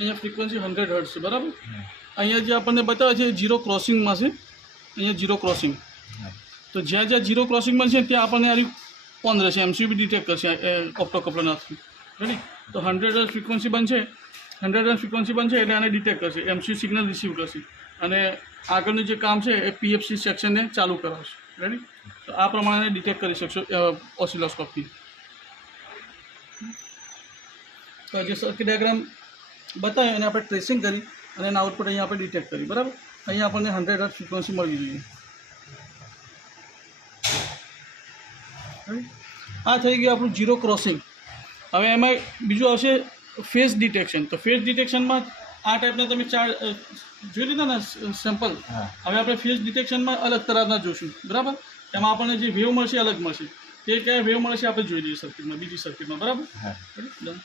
અહીંયા frequency 100 hertz છે, બરાબર. અહીંયા જે આપણને બતાવે છે એ 0 ક્રોસિંગમાં છે. અહીંયા 0 ક્રોસિંગ, તો જ્યાં જ્યાં 0 ક્રોસિંગમાં છે ત્યાં આપણને આ ઓન રહેશે, MCU ડિટેક્ટ કરશે ઓપ્ટોકપ્લરના થ્રુ. રેડી. તો 100 હર્ટ્ઝ ફ્રીક્વન્સી બનશે, 100 હર્ટ્ઝ ફ્રીક્વન્સી બનશે એટલે આને ડિટેક્ટ કરશે, MCU સિગ્નલ રિસીવ કરશે અને આગળનું જે કામ છે એ PFC સેક્શનને ચાલુ કરાવશે. રેડી. તો આ પ્રમાણે ડિટેક્ટ કરી શકશો ઓસિલોસ્કોપથી. તો જે સર્કિટ ડાયાગ્રામ બતાવ્યો એને આપણે ટ્રેસિંગ કરી અને એના આઉટપુટ અહીંયા આપણે ડિટેક્ટ કરી, બરાબર. અહીંયા આપણને 100 હર્ટ્ઝ ફ્રીક્વન્સી મળવી જોઈએ. આ થઈ ગયું આપણું 0 ક્રોસિંગ. હવે એમાં બીજું આવશે ફેઝ ડિટેક્શન. તો ફેઝ ડિટેક્શનમાં આ ટાઈપના તમે 4 જોઈ લીધા ને સેમ્પલ. હવે આપણે ફેઝ ડિટેક્શનમાં અલગ તરહના જોઈશું, બરાબર. એમાં આપણને જે વેવ મળશે અલગ મળશે. તે કયા વેવ મળશે આપણે જોઈ લઈએ સર્કિટમાં, બીજી સર્કિટમાં, બરાબર. ડન.